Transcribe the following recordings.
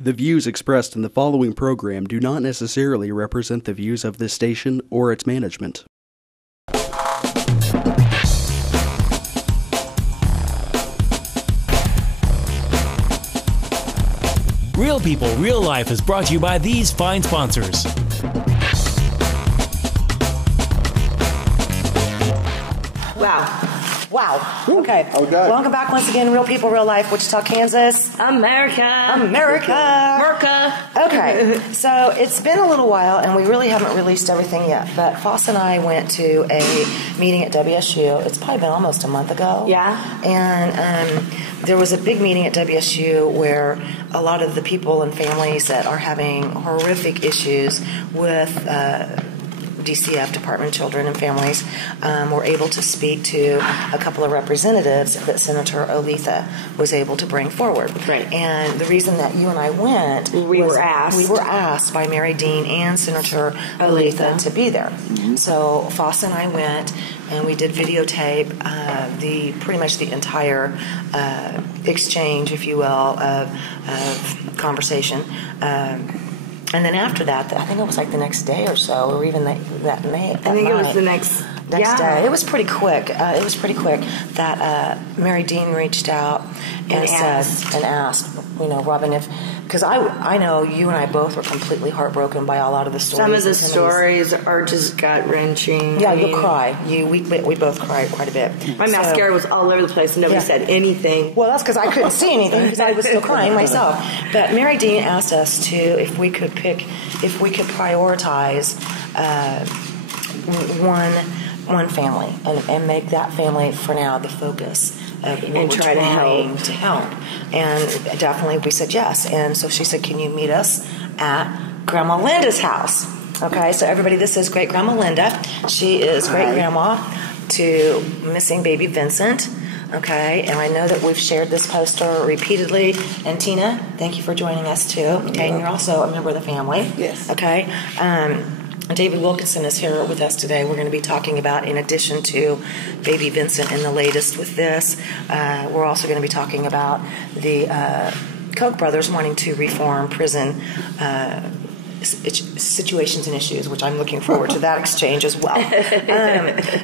The views expressed in the following program do not necessarily represent the views of this station or its management. Real People, Real Life is brought to you by these fine sponsors. Wow. Okay. Welcome back once again, Real People, Real Life, Wichita, Kansas. America. Okay. So it's been a little while, and we really haven't released everything yet. But Foss and I went to a meeting at WSU. It's probably been almost a month ago. Yeah. And there was a big meeting at WSU where a lot of the people and families that are having horrific issues with DCF, Department of Children and Families, were able to speak to a couple of representatives that Senator Oletha was able to bring forward. Right. And the reason that you and I went, we were asked by Mary Dean and Senator Oletha to be there. Mm-hmm. So Foss and I went, and we did videotape pretty much the entire exchange, if you will, of conversation. And then after that, I think it was like the next day or so, or even that night. It was the next day. It was pretty quick. That Mary Dean reached out and asked, Robin, because I know you and I both were completely heartbroken by a lot of the stories. Some of the stories are just gut wrenching. Yeah, you'll cry. We both cried quite a bit. My mascara was all over the place, and nobody said anything. Well, that's because I couldn't see anything because I was still crying myself. But Mary Dean asked us if we could prioritize one family and make that family for now the focus and try to help. And definitely we said yes. And so she said, can you meet us at Grandma Linda's house? Okay, so everybody, this is Great Grandma Linda. She is great grandma to missing baby Vincent. Okay, and I know that we've shared this poster repeatedly. And Tina, thank you for joining us too. Okay, and you're also a member of the family. Yes. Okay. David Wilkinson is here with us today. We're going to be talking about, in addition to baby Vincent and the latest with this, we're also going to be talking about the Koch brothers wanting to reform prison situations and issues, which I'm looking forward to that exchange as well.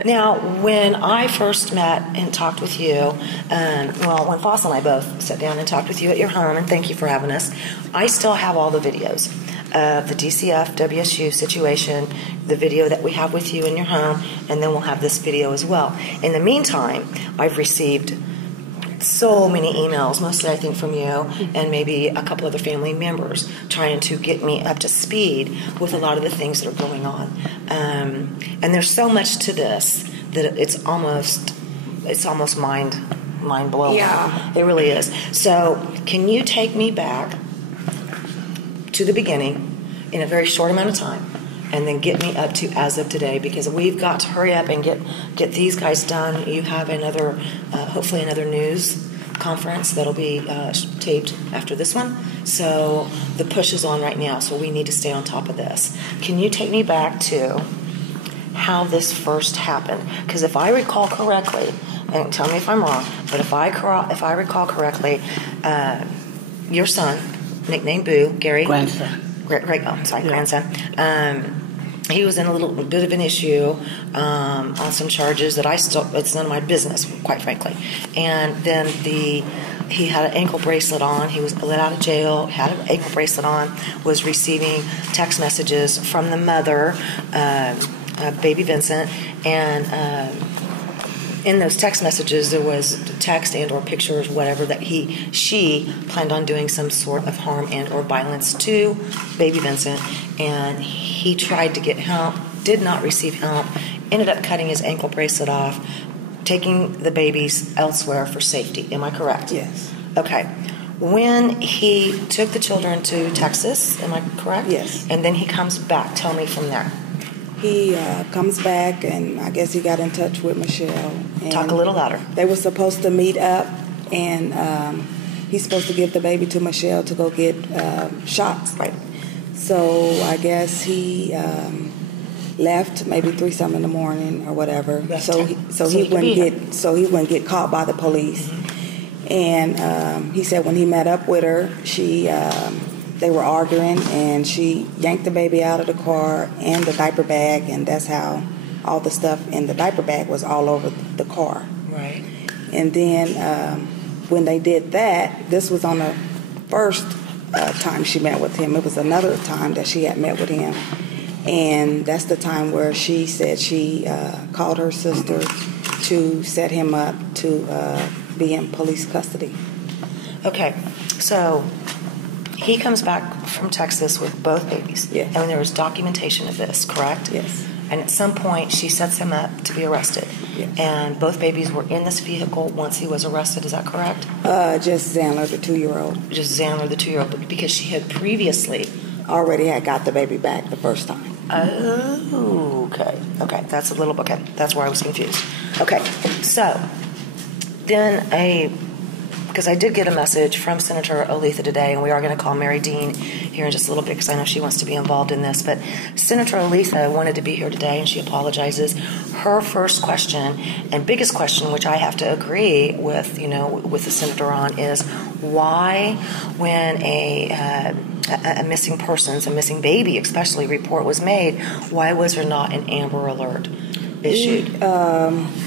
Now, when I first met and talked with you, when Foss and I both sat down and talked with you at your home, and thank you for having us, I still have all the videos of the DCF WSU situation, the video that we have with you in your home, and then we'll have this video as well. In the meantime, I've received so many emails, mostly I think from you and maybe a couple other family members, trying to get me up to speed with a lot of the things that are going on. And there's so much to this that it's almost mind blowing. Yeah, it really is. So can you take me back to the beginning in a very short amount of time, and then get me up to as of today, because we've got to hurry up and get these guys done. You have hopefully another news conference that'll be taped after this one. So the push is on right now, so we need to stay on top of this. Can you take me back to how this first happened? Because if I recall correctly, and tell me if I'm wrong, but if I recall correctly, your son, nicknamed Boo, Gary. Grandson. Grandson. He was in a little bit of an issue on some charges that it's none of my business, quite frankly. And then he had an ankle bracelet on. He was let out of jail, had an ankle bracelet on, was receiving text messages from the mother, baby Vincent, and in those text messages there was text and or pictures, whatever, that she planned on doing some sort of harm and or violence to baby Vincent, and he tried to get help, did not receive help, ended up cutting his ankle bracelet off, taking the babies elsewhere for safety. Am I correct? Yes. Okay. When he took the children to Texas, am I correct? Yes. And then he comes back. Tell me from there. He comes back, and I guess he got in touch with Michelle. And talk a little louder. They were supposed to meet up, and he's supposed to give the baby to Michelle to go get shots. Right. So I guess he left maybe 3-something in the morning or whatever. So he wouldn't get caught by the police. Mm-hmm. And he said when he met up with her, she they were arguing, and she yanked the baby out of the car and the diaper bag, and that's how all the stuff in the diaper bag was all over the car. Right. And then when they did that, this was on the first time she met with him. It was another time that she had met with him. And that's the time where she said she called her sister to set him up to be in police custody. Okay, so he comes back from Texas with both babies. Yes. And there was documentation of this, correct? Yes. And at some point, she sets him up to be arrested. Yes. And both babies were in this vehicle once he was arrested. Is that correct? Just Xandler, the 2-year-old. Just Xandler, the 2-year-old, but because she had previously Already had got the baby back the first time. Oh, okay. Okay, that's a little, okay, that's where I was confused. Okay, so then because I did get a message from Senator Oletha today, and we are going to call Mary Dean here in just a little bit because I know she wants to be involved in this, but Senator Oletha wanted to be here today, and she apologizes. Her first question and biggest question, which I have to agree with, with the senator on, is why, when a missing persons, a missing baby especially, report was made, why was there not an Amber Alert issued?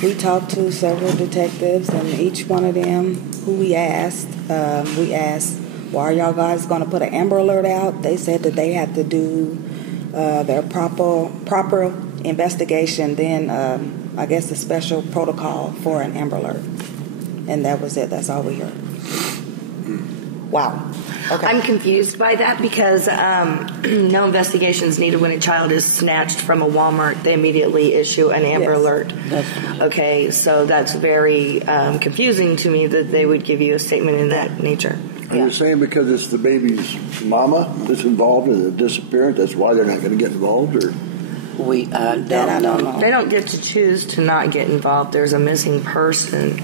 We talked to several detectives, and each one of them who we asked, why are y'all guys going to put an Amber Alert out? They said that they had to do their proper investigation, then I guess a special protocol for an Amber Alert. And that was it. That's all we heard. Wow. Okay. I'm confused by that because no investigation is needed when a child is snatched from a Walmart. They immediately issue an Amber Alert. Okay, so that's very confusing to me that they would give you a statement in that nature. Are you saying because it's the baby's mama that's involved in the disappearance, that's why they're not going to get involved? Or That I don't know. They don't get to choose to not get involved. There's a missing person.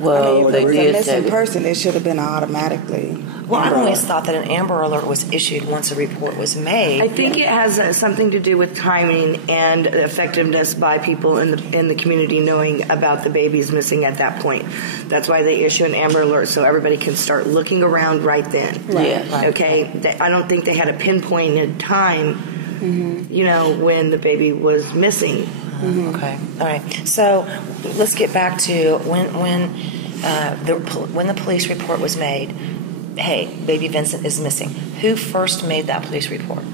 Well, if it's a missing person, it should have been automatically. Well, I always thought that an Amber Alert was issued once a report was made. I think it has something to do with timing and effectiveness by people in the community knowing about the babies missing at that point. That's why they issue an Amber Alert so everybody can start looking around right then. Right. Yeah. Okay. I don't think they had a pinpointed time. When the baby was missing. Okay. All right. So let's get back to when the police report was made. Hey, baby Vincent is missing. Who first made that police report?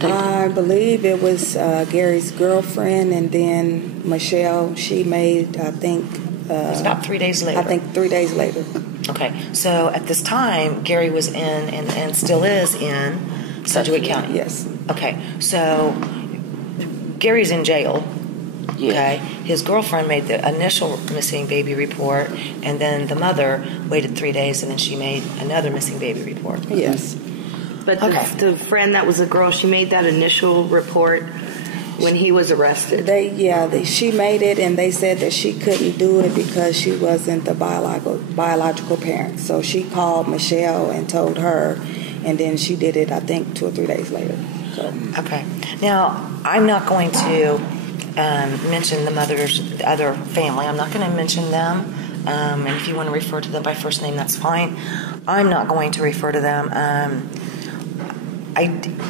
I believe it was Gary's girlfriend, and then Michelle. She made, I think. It was about 3 days later. I think 3 days later. Okay. So at this time, Gary was in and still is in Sedgwick County. Yes. Okay. So Gary's in jail. Yes. Okay. His girlfriend made the initial missing baby report, and then the mother waited 3 days, and then she made another missing baby report. Yes. But Okay. the friend that was a girl, she made that initial report when he was arrested. She made it, and they said that she couldn't do it because she wasn't the biological parent. So she called Michelle and told her, and then she did it, I think, 2 or 3 days later. So. Okay. Now, I'm not going to mention the other family. I'm not going to mention them. And if you want to refer to them by first name, that's fine. I'm not going to refer to them.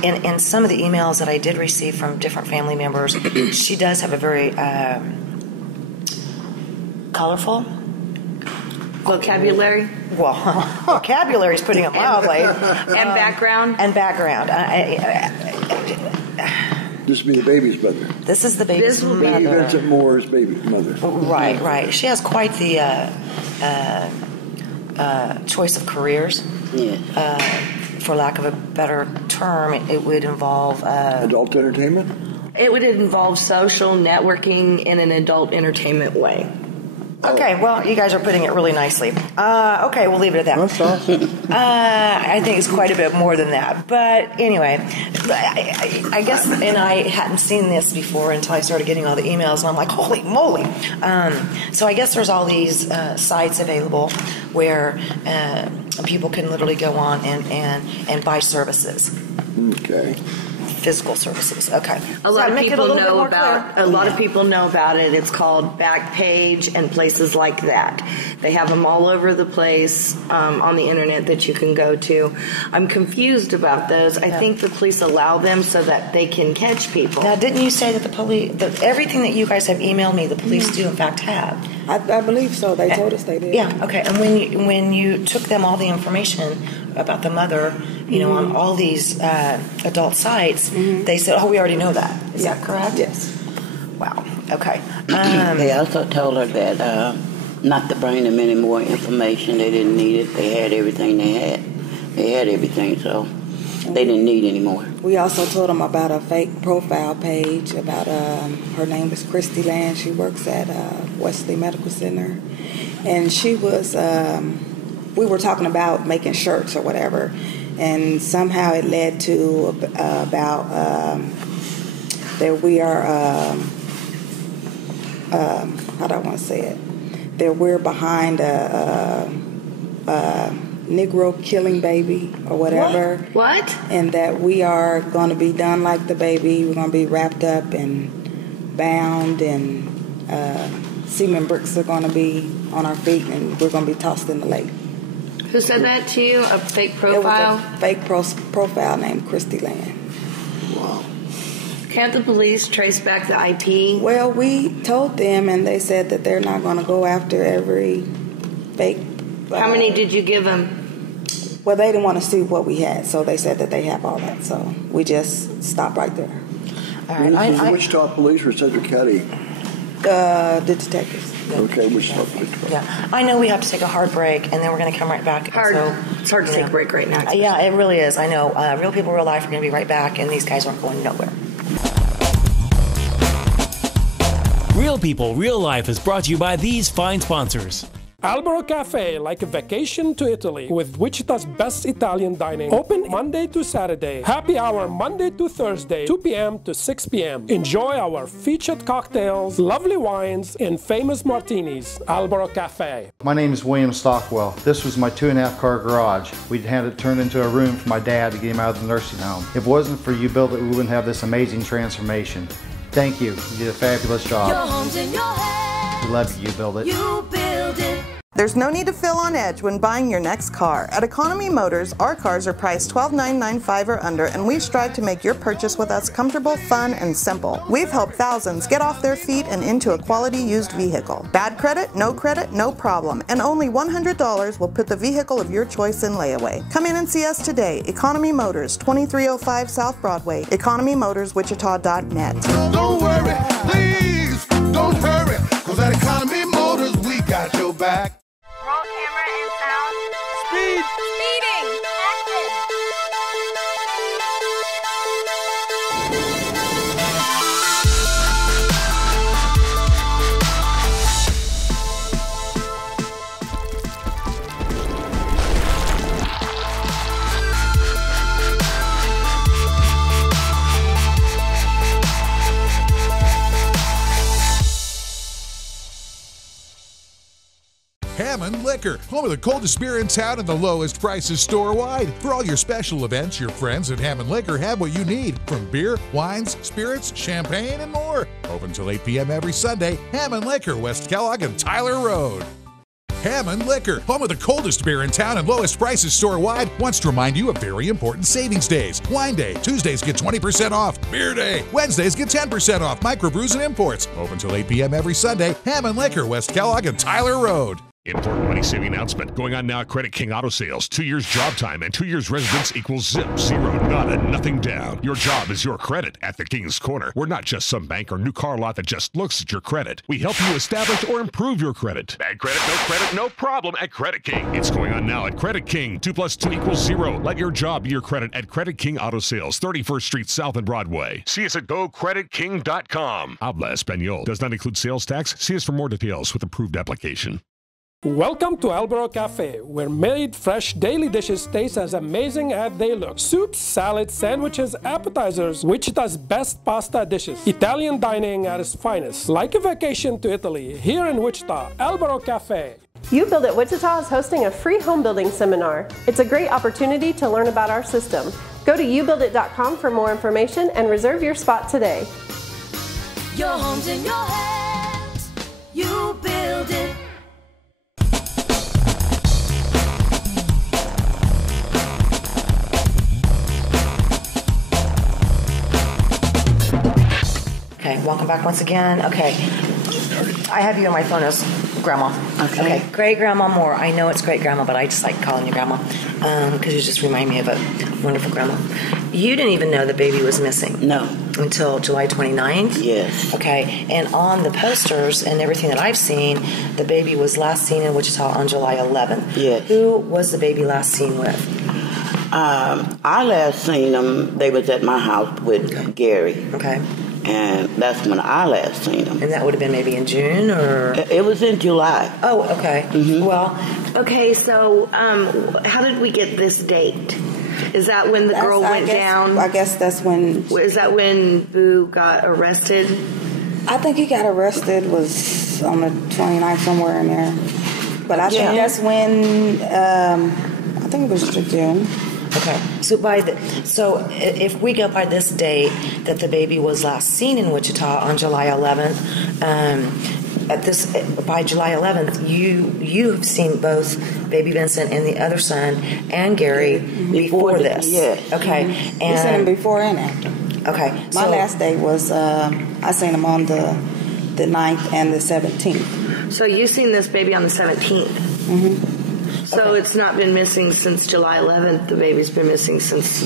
In some of the emails that I did receive from different family members, she does have a very colorful Vocabulary? Well, vocabulary is putting it mildly. And background? And background. this would be the baby's mother. This is the baby's mother. Baby Vincent Moore's baby's mother. Right. She has quite the choice of careers. Yeah. For lack of a better term, it would involve... Adult entertainment? It would involve social networking in an adult entertainment way. Okay, well, you guys are putting it really nicely. Okay, we'll leave it at that. That's awesome. I think it's quite a bit more than that. But anyway, I guess, and I hadn't seen this before until I started getting all the emails, and I'm like, holy moly. So I guess there's all these sites available where people can literally go on and buy services. Okay. physical services. Okay. A lot of people know about. A lot of people know about it. It's called Backpage and places like that. They have them all over the place on the internet that you can go to. I'm confused about those. I think the police allow them so that they can catch people. Now, didn't you say that the police, everything that you guys have emailed me, the police do in fact have? I believe so. They told us they did. Yeah. Okay. And when you took them all the information about the mother, on all these adult sites, they said, "Oh, we already know that." Is that correct? Yes. Wow. Okay. They also told her that not to bring them any more information. They didn't need it. They had everything they had. They had everything, so they didn't need any more. We also told them about a fake profile page about her name is Christy Land. She works at Wesley Medical Center, and she was. We were talking about making shirts or whatever, and somehow it led to about that we are. How do I want to say it? That we're behind a Negro killing baby or whatever. What? And that we are going to be done like the baby. We're going to be wrapped up and bound, and cement bricks are going to be on our feet, and we're going to be tossed in the lake. Who said that to you? A fake profile? It was a fake profile named Christy Land. Wow. Can't the police trace back the IP? Well, we told them, and they said that they're not going to go after every fake. How many did you give them? Well, they didn't want to see what we had, so they said that they have all that. So we just stopped right there. All right. Was it Wichita Police or Central County? The detectives. Okay, Wichita Police. Yeah. I know we have to take a hard break, and then we're going to come right back. It's hard to take a break right now. Yeah, it really is. I know. Real People, Real Life are going to be right back, and these guys aren't going nowhere. Real People, Real Life is brought to you by these fine sponsors. Albero Cafe, like a vacation to Italy, with Wichita's best Italian dining. Open Monday to Saturday. Happy hour Monday to Thursday, 2 p.m. to 6 p.m. Enjoy our featured cocktails, lovely wines, and famous martinis. Albero Cafe. My name is William Stockwell. This was my 2.5-car garage. We'd had it turned into a room for my dad to get him out of the nursing home. If it wasn't for you build it, we wouldn't have this amazing transformation. Thank you. You did a fabulous job. Your home's in your head. We love you. You build it. You build it. There's no need to feel on edge when buying your next car. At Economy Motors, our cars are priced $12,995 or under, and we strive to make your purchase with us comfortable, fun, and simple. We've helped thousands get off their feet and into a quality used vehicle. Bad credit, no problem, and only $100 will put the vehicle of your choice in layaway. Come in and see us today. Economy Motors, 2305 South Broadway, economymotorswichita.net. Don't worry, please, don't hurry, because at Economy Motors, we got your back. Roll camera and sound. Speed. Speeding. Action. Hammond Liquor, home of the coldest beer in town and the lowest prices store-wide. For all your special events, your friends at Hammond Liquor have what you need, from beer, wines, spirits, champagne, and more. Open till 8 p.m. every Sunday. Hammond Liquor, West Kellogg and Tyler Road. Hammond Liquor, home of the coldest beer in town and lowest prices store-wide, wants to remind you of very important savings days. Wine Day, Tuesdays get 20% off. Beer Day, Wednesdays get 10% off. Microbrews and imports. Open till 8 p.m. every Sunday. Hammond Liquor, West Kellogg and Tyler Road. Important money-saving announcement going on now at Credit King Auto Sales. 2 years job time and 2 years residence equals zip, zero, nada, nothing down. Your job is your credit at the King's Corner. We're not just some bank or new car lot that just looks at your credit. We help you establish or improve your credit. Bad credit, no problem at Credit King. It's going on now at Credit King. 2 + 2 = 0. Let your job be your credit at Credit King Auto Sales, 31st Street South and Broadway. See us at GoCreditKing.com. Habla Espanol. Does not include sales tax. See us for more details with approved application. Welcome to Albero Cafe, where made fresh daily dishes taste as amazing as they look. Soups, salads, sandwiches, appetizers, Wichita's best pasta dishes. Italian dining at its finest. Like a vacation to Italy, here in Wichita, Albero Cafe. You Build It Wichita is hosting a free home building seminar. It's a great opportunity to learn about our system. Go to youbuildit.com for more information and reserve your spot today. Your home's in your hands. You build it. Okay, welcome back once again. Okay, I have you on my phone as Grandma. Okay. Great Grandma Moore. I know it's Great Grandma, but I just like calling you Grandma because you just remind me of a wonderful grandma. You didn't even know the baby was missing. No. Until July 29th? Yes. Okay, and on the posters and everything that I've seen, the baby was last seen in Wichita on July 11th. Yes. Who was the baby last seen with? I last seen them, they was at my house with Gary. Okay. And that's when I last seen them. And that would have been maybe in June, or? It was in July. Oh, okay. Mm-hmm. Well, okay, so how did we get this date? Is that when the girl went down? I guess that's when. Is that when Boo got arrested? I think he got arrested was on the 29th, somewhere in there. But I think that's when, I think it was June. Okay, so if we go by this date that the baby was last seen in Wichita on July 11th, by July 11th, you have seen both baby Vincent and the other son and Gary before this. Yes. Okay, We seen him before and after. Okay, my last day was I seen him on the 9th and the 17th. So you seen this baby on the 17th. Mm-hmm. So it's not been missing since July 11th. The baby's been missing since.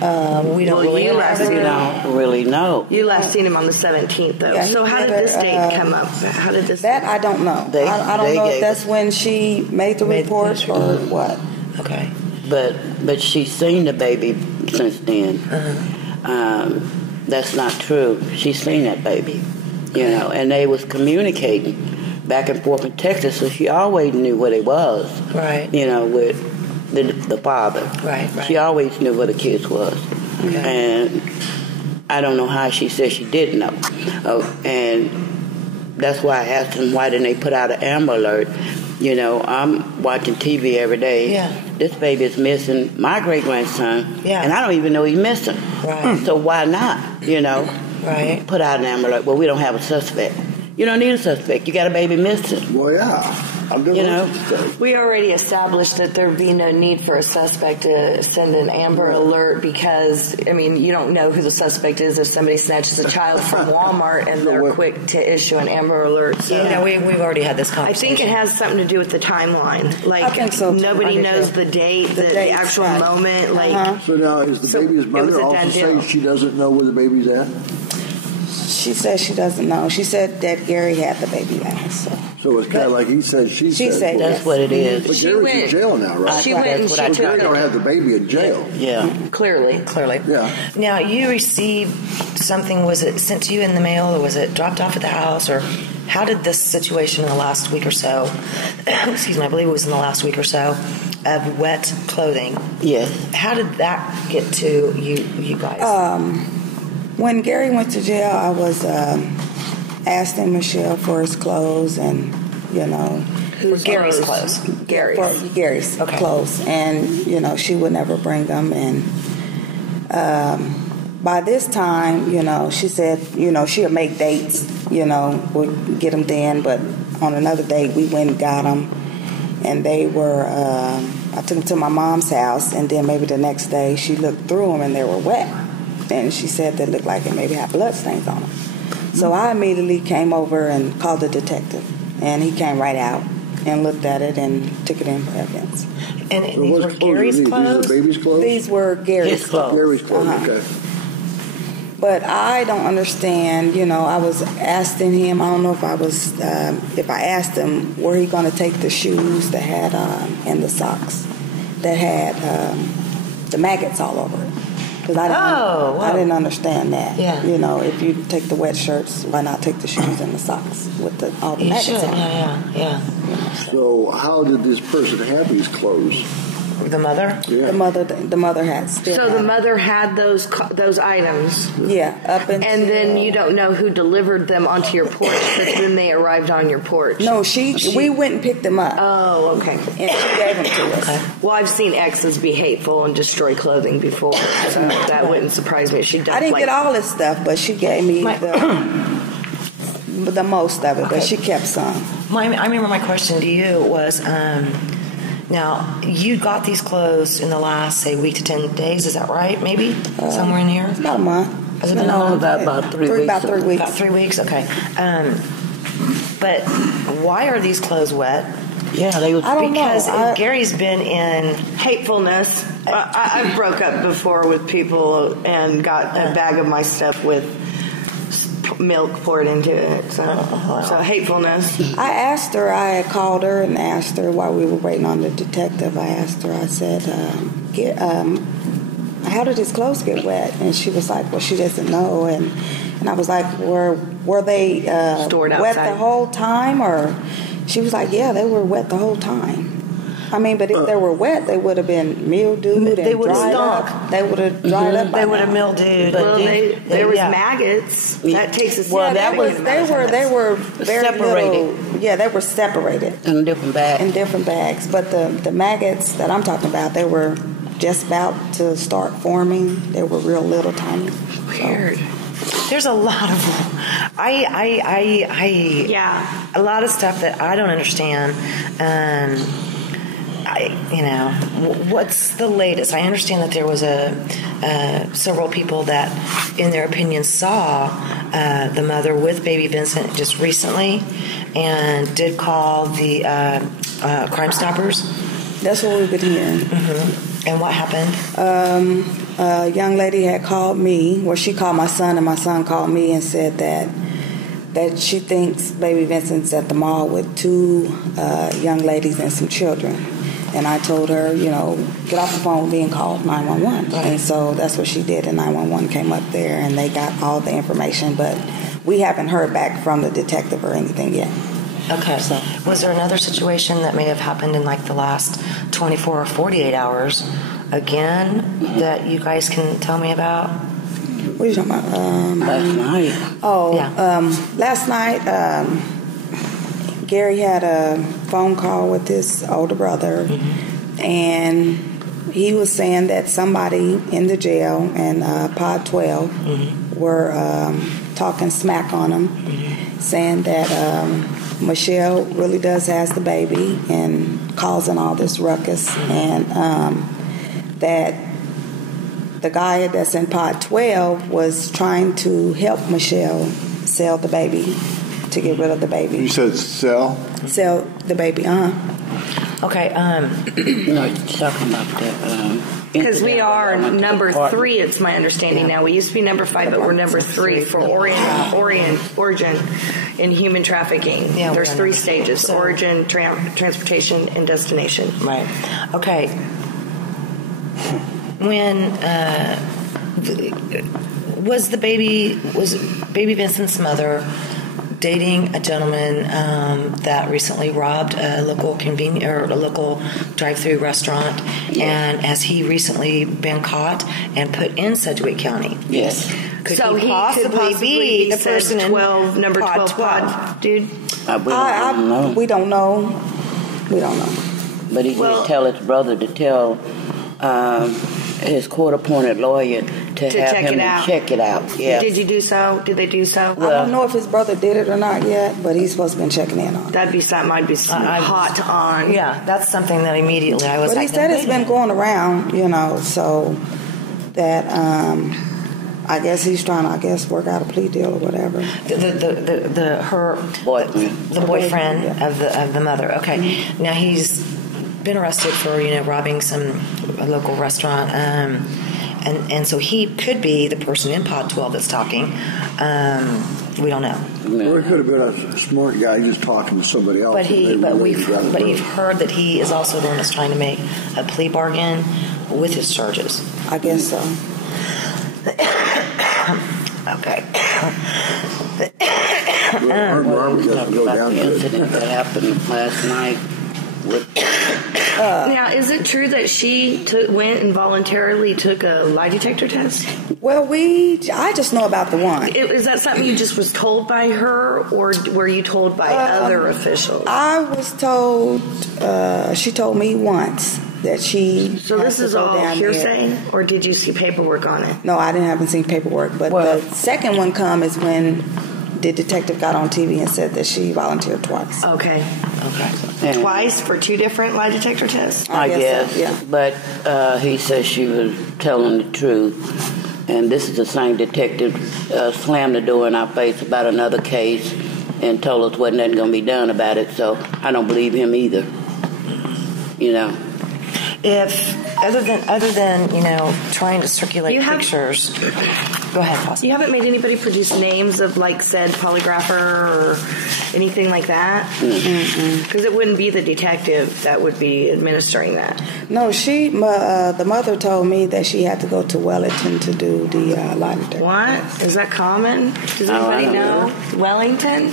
We don't really know. You last seen him on the 17th, though. Yeah, so how did this date come up? How did this? That I don't know. I don't know if that's when she made the report or what. Okay. But she's seen the baby since then. That's not true. She's seen that baby, and they was communicating back and forth in Texas, so she always knew where they was. Right. With the father. Right. She always knew where the kids was. Okay. And I don't know how she said she didn't know. And that's why I asked them, why didn't they put out an Amber Alert? I'm watching TV every day. Yeah. This baby is missing my great-grandson. Yeah. And I don't even know he's missing. Right. So why not, Right. put out an Amber Alert? Well, we don't have a suspect. You don't need a suspect. You got a baby missing. Well, yeah. We already established that there'd be no need for a suspect to send an Amber Alert because, you don't know who the suspect is if somebody snatches a child from Walmart and they're quick to issue an Amber Alert. So we've already had this conversation. I think it has something to do with the timeline. I think so, too. Nobody knows the date, the actual moment. So now, is the baby's mother also saying she doesn't know where the baby's at? She said she doesn't know. She said that Gary had the baby last. So it's kind of like he said, she said. That's what it is. But Gary's in jail now, right? She went and she took Gary don't have the baby in jail. Yeah. Clearly. Yeah. Now, you received something, was it sent to you in the mail or was it dropped off at the house? Or how did this situation in the last week or so, excuse me, I believe it was in the last week or so, of wet clothing? Yes. How did that get to you guys? When Gary went to jail, I was asking Michelle for his clothes and, For Gary's clothes? Gary's. For Gary's clothes. And, she would never bring them. And by this time, she said, she'll make dates, we'll get them then. But on another date, we went and got them. And they were, I took them to my mom's house. And then maybe the next day, she looked through them and they were wet. And she said they looked like it maybe had blood stains on them. So I immediately came over and called the detective. And he came right out and looked at it and took it in for evidence. And these were Gary's clothes? These are the baby's clothes? These were Gary's clothes. Gary's clothes, okay. But I don't understand, I was asking him, I don't know if I asked him, were he going to take the shoes that had, and the socks that had the maggots all over it. Because I didn't understand that. Yeah. If you take the wet shirts, why not take the shoes and the socks with all the maggots on? Yeah. So how did this person have these clothes? The mother? Yeah. The mother had still. So the mother had those items. Yeah, up until. And then you don't know who delivered them onto your porch, but then they arrived on your porch. No, we went and picked them up. Oh, okay. And she gave them to us. Okay. Well, I've seen exes be hateful and destroy clothing before, so that wouldn't surprise me. I didn't get all this stuff, but she gave me the most of it, but she kept some. I remember my question to you was, now, you got these clothes in the last, say, week to 10 days, is that right, maybe? Somewhere in here? About a month. Has it been a month? About 3 weeks. About 3 weeks. About 3 weeks, okay. But why are these clothes wet? Yeah, they was. I don't know. Because Gary's been in hatefulness. I broke up before with people and got a bag of my stuff with milk poured into it. So hatefulness. I asked her, I had called her and asked her while we were waiting on the detective. I asked her, I said, how did his clothes get wet? And she was like, well, she doesn't know. And I was like, were they stored wet outside the whole time? Or she was like, yeah, they were wet the whole time. I mean, but if they were wet, they would have been mildewed and dried up. They would have dried up. They would have mildewed. Well, there was maggots. That takes us. Well, they were very separated. Little, yeah, they were separated in different bags. But the maggots that I'm talking about, they were just about to start forming. They were real little, tiny. Weird. There's a lot of a lot of stuff that I don't understand. What's the latest? I understand that there was several people that, in their opinion, saw the mother with baby Vincent just recently, and did call the Crime Stoppers. That's what we've been hearing. Mm-hmm. And what happened? A young lady had called me. Well, she called my son, and my son called me and said that she thinks baby Vincent's at the mall with 2 young ladies and some children. And I told her, get off the phone with me and call 911. Right. And so that's what she did, and 911 came up there, and they got all the information. But we haven't heard back from the detective or anything yet. Okay. So, was there another situation that may have happened in like the last 24 or 48 hours, again, that you guys can tell me about? What are you talking about? Last night. Oh, yeah. Last night, Gary had a phone call with his older brother, and he was saying that somebody in the jail and Pod 12 were talking smack on him, saying that Michelle really does has the baby and causing all this ruckus, and that the guy that's in Pod 12 was trying to help Michelle sell the baby, to get rid of the baby. You said sell the baby, Okay. No, talking about that. Because we are number 3, it's my understanding now. We used to be number 5, but we're number 3 for origin in human trafficking. Yeah, there's 3 stages: origin, transportation, and destination. Right. Okay. When was baby Vincent's mother dating a gentleman that recently robbed a local drive-through restaurant, and has he recently been caught and put in Sedgwick County? Yes. Could he possibly be the person in number 12 pod dude? We don't know. We don't know. But he did tell his brother to tell his court-appointed lawyer to have him check it out. Yeah. Did you do so? Did they do so? I don't know if his brother did it or not yet, but he's supposed to have been checking in on it. That'd be something I'd be hot on. Yeah, that's something that immediately I was but like... But he said it's been going around, so that... I guess he's trying to, work out a plea deal or whatever. The boyfriend of the mother. Okay. Mm-hmm. Now he's been arrested for robbing a local restaurant, and so he could be the person in Pod 12 that's talking. We don't know. Or it could have been a smart guy just talking to somebody else. But we've heard that he is also the one that's trying to make a plea bargain with his charges. I guess so. Okay. Talking about the incident that happened last night with Now, is it true that she went and voluntarily took a lie detector test? Well, I just know about the one. Is that something you just was told by her, or were you told by other officials? I was told, she told me once that she. So this is all hearsay, or did you see paperwork on it? No, I haven't seen paperwork, but the second one is when the detective got on TV and said that she volunteered twice. Okay. Twice for 2 different lie detector tests? I guess. So, yeah. But he says she was telling the truth. And this is the same detective slammed the door in our face about another case and told us wasn't nothing going to be done about it. So I don't believe him either. You know. If other than trying to circulate pictures. Go ahead, Foster. You haven't made anybody produce names of said polygrapher or anything like that? Because it wouldn't be the detective that would be administering that. No, the mother told me that she had to go to Wellington to do the lie detector. What? Is that common? Does anybody know? Wellington?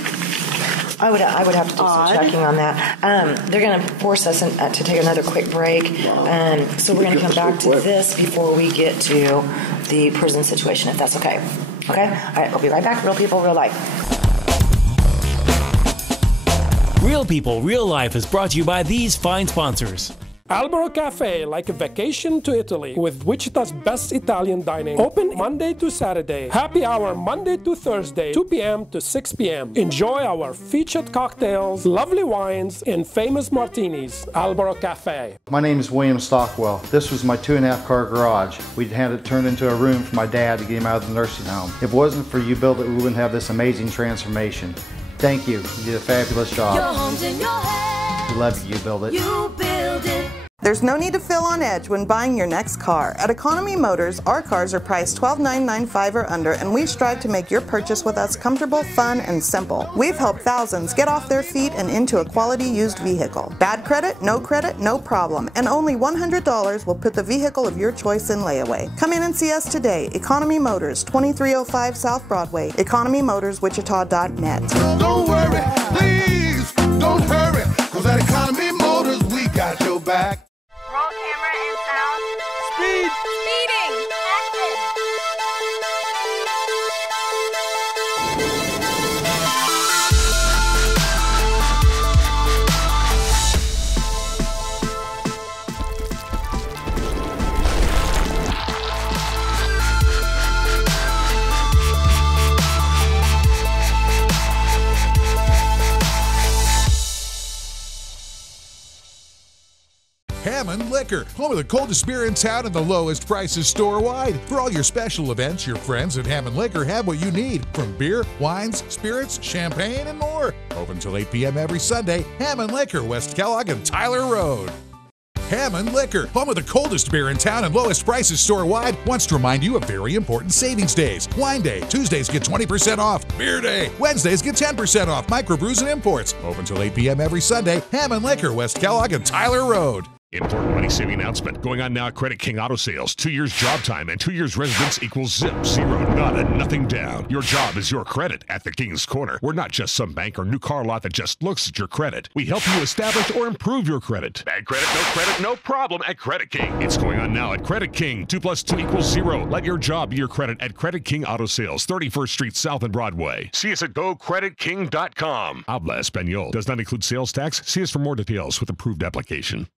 I would have to do some checking on that. They're going to force us to take another quick break. So we're going to come back to this before we get to the prison situation, if that's okay. Okay? All right, we'll be right back. Real People, Real Life. Real People, Real Life is brought to you by these fine sponsors. Albero Cafe, like a vacation to Italy, with Wichita's best Italian dining. Open Monday to Saturday. Happy hour Monday to Thursday, 2 p.m. to 6 p.m. Enjoy our featured cocktails, lovely wines, and famous martinis. Albero Cafe. My name is William Stockwell. This was my 2.5-car garage. We'd had it turned into a room for my dad to get him out of the nursing home. If it wasn't for you build it, we wouldn't have this amazing transformation. Thank you. You did a fabulous job. Your home's in your hands. We love you. You build it. You build it. There's no need to feel on edge when buying your next car. At Economy Motors, our cars are priced $12,995 or under, and we strive to make your purchase with us comfortable, fun, and simple. We've helped thousands get off their feet and into a quality used vehicle. Bad credit, no problem, and only $100 will put the vehicle of your choice in layaway. Come in and see us today. Economy Motors, 2305 South Broadway, economymotorswichita.net. Don't worry, please, don't hurry, cause at Economy Motors we got your back. Roll camera and sound. Speed. Speeding. Action. Hammond Liquor, home of the coldest beer in town and the lowest prices store-wide. For all your special events, your friends at Hammond Liquor have what you need, from beer, wines, spirits, champagne, and more. Open till 8 p.m. every Sunday. Hammond Liquor, West Kellogg and Tyler Road. Hammond Liquor, home of the coldest beer in town and lowest prices store-wide, wants to remind you of very important savings days. Wine Day, Tuesdays get 20% off. Beer Day, Wednesdays get 10% off. Microbrews and imports. Open till 8 p.m. every Sunday. Hammond Liquor, West Kellogg and Tyler Road. Important money-saving announcement going on now at Credit King Auto Sales. 2 years job time and 2 years residence equals zip, zero, nada, nothing down. Your job is your credit at the King's Corner. We're not just some bank or new car lot that just looks at your credit. We help you establish or improve your credit. Bad credit, no problem at Credit King. It's going on now at Credit King. 2 + 2 = 0. Let your job be your credit at Credit King Auto Sales, 31st Street South and Broadway. See us at GoCreditKing.com. Habla Espanol. Does not include sales tax. See us for more details with approved application.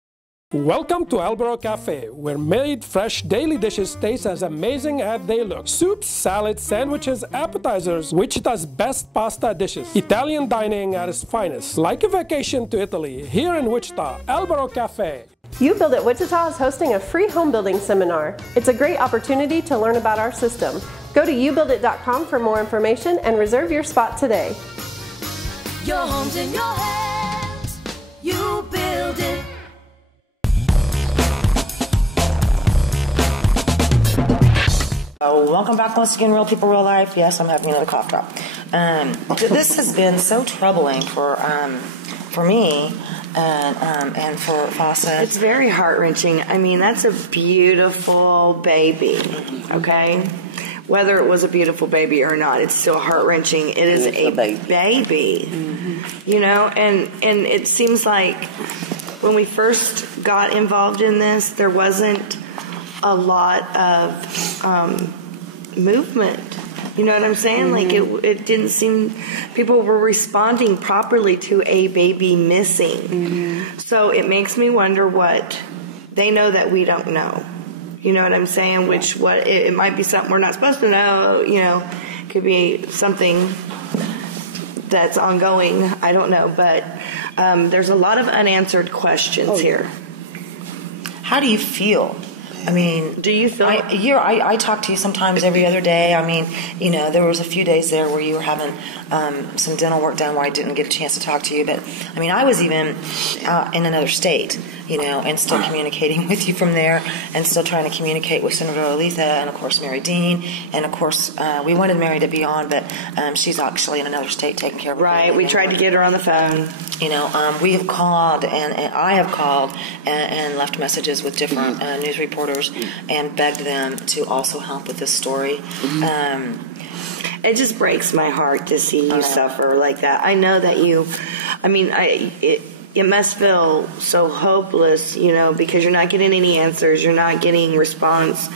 Welcome to Albero Cafe, where made fresh daily dishes taste as amazing as they look. Soups, salads, sandwiches, appetizers, Wichita's best pasta dishes. Italian dining at its finest. Like a vacation to Italy, here in Wichita, Albero Cafe. You Build It Wichita is hosting a free home building seminar. It's a great opportunity to learn about our system. Go to youbuildit.com for more information and reserve your spot today. Your home's in your hands. You build it. Welcome back once again, Real People, Real Life. Yes, I'm having another cough drop. This has been so troubling for me and for Fawcett. It's very heart-wrenching. I mean, that's a beautiful baby, okay? Whether it was a beautiful baby or not, it's still heart-wrenching. It is a baby. Mm-hmm. You know, and it seems like when we first got involved in this, there wasn't a lot of movement. You know what I'm saying? Like it didn't seem people were responding properly to a baby missing. So it makes me wonder what they know that we don't know. You know what I'm saying? Which it might be something we're not supposed to know. You know, could be something that's ongoing. I don't know, but there's a lot of unanswered questions here. How do you feel? I mean, do you feel? I talk to you sometimes every other day. I mean, you know, there was a few days there where you were having some dental work done where I didn't get a chance to talk to you. But I mean, I was even in another state, you know, and still communicating with you from there, and still trying to communicate with Senator Aletha and of course Mary Dean, and of course we wanted Mary to be on, but she's actually in another state taking care of her. Right. We tried to get her on the phone. You know, we have called and I have called and left messages with different news reporters and begged them to also help with this story. It just breaks my heart to see you suffer like that. I know that you, I mean, it must feel so hopeless, you know, because you're not getting any answers. You're not getting response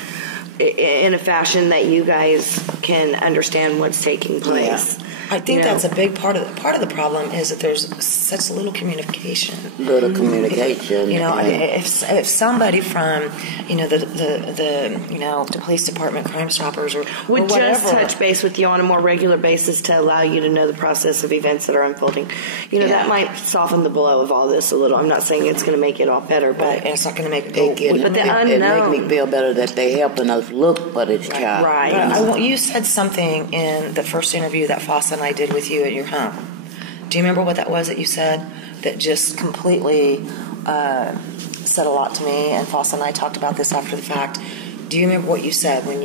in a fashion that you guys can understand what's taking place. Yeah. I think that's a big part of the problem is that there's such little communication. Little communication. You know, if somebody from, you know, the you know, the police department, Crime Stoppers, or would whatever, just touch base with you on a more regular basis to allow you to know the process of events that are unfolding. You know, that might soften the blow of all this a little. I'm not saying it's going to make it all better, but it's not going to make it. But the unknown. It make me feel better that they helping us look for this child. Right. You said something in the first interview that Fossa and I did with you at your home. Do you remember what that was that you said that just completely said a lot to me? And Fossa and I talked about this after the fact. Do you remember what you said when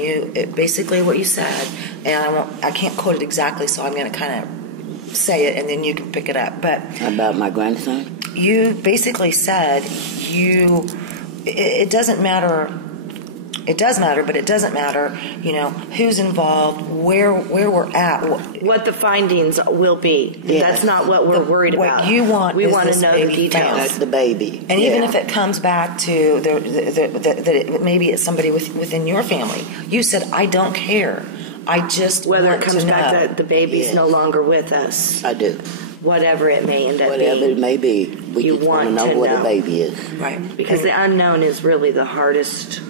basically what you said? And I can't quote it exactly, so I'm going to kind of say it and then you can pick it up. But about my grandson, you basically said it doesn't matter. It does matter, but it doesn't matter, you know, who's involved, where we're at. What the findings will be. Yes. That's not what we're worried about. What you want we is want to know the details. That's the baby. And even if it comes back to that maybe it's somebody within your family, you said, I don't care. I just whether want it comes to back know. that the baby's no longer with us. I do. Whatever it may end up being. Whatever it may be. We just want to know what the baby is. Right. Because the unknown is really the hardest.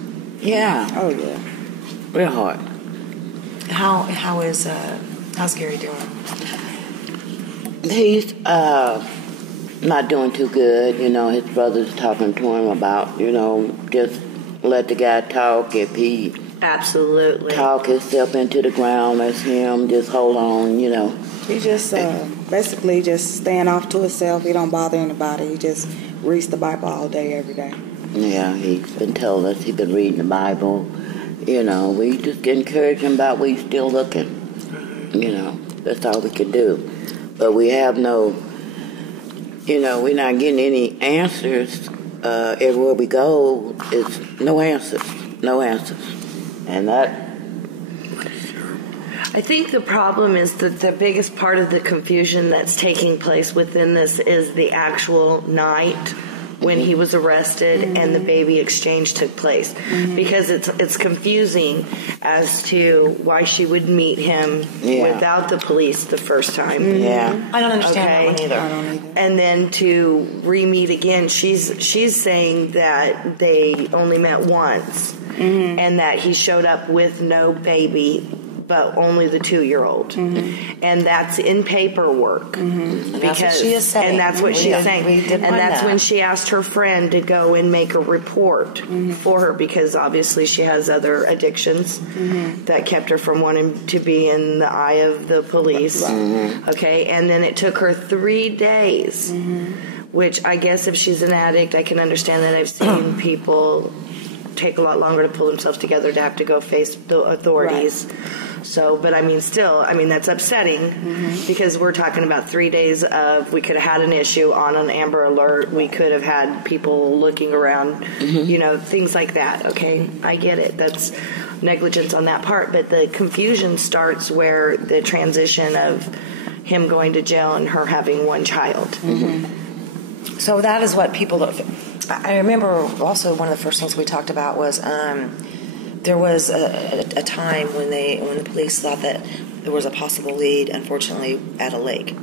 Yeah. Oh, yeah. Real hard. How's Gary doing? He's not doing too good. You know, his brother's talking to him about, you know, just let the guy talk. If he absolutely talk himself into the ground, let him just hold on, you know. He just basically just staying off to himself. He don't bother anybody. He just reads the Bible all day, every day. Yeah, he's been telling us he's been reading the Bible. You know, we just encourage him about we still looking. You know, that's all we can do. But we have no, you know, we're not getting any answers. Everywhere we go, it's no answers. No answers. And that... I think the problem is that the biggest part of the confusion that's taking place within this is the actual night when he was arrested and the baby exchange took place, because it's confusing as to why she would meet him without the police the first time. Yeah, I don't understand that one either. I don't either. And then to re-meet again, she's saying that they only met once and that he showed up with no baby, but only the 2-year-old, and that's in paperwork. Because that's what she is saying. And that's what she's saying. And that's that. when she asked her friend to go and make a report for her, because obviously she has other addictions that kept her from wanting to be in the eye of the police. Okay, and then it took her 3 days, which I guess if she's an addict, I can understand that. I've seen people take a lot longer to pull themselves together to have to go face the authorities. So, but I mean, still, I mean, that's upsetting because we're talking about 3 days of, we could have had an issue on an Amber Alert. We could have had people looking around, you know, things like that. Okay, I get it. That's negligence on that part. But the confusion starts where the transition of him going to jail and her having one child. So that is what people. I remember also one of the first things we talked about was there was a time when the police thought that there was a possible lead, unfortunately, at a lake.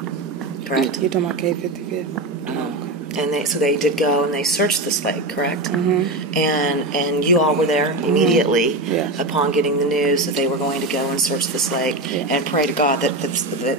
Correct. You're talking about K-55? And they did go and they searched this lake, correct? Mm-hmm. And you all were there immediately Yes. upon getting the news that they were going to go and search this lake and pray to God that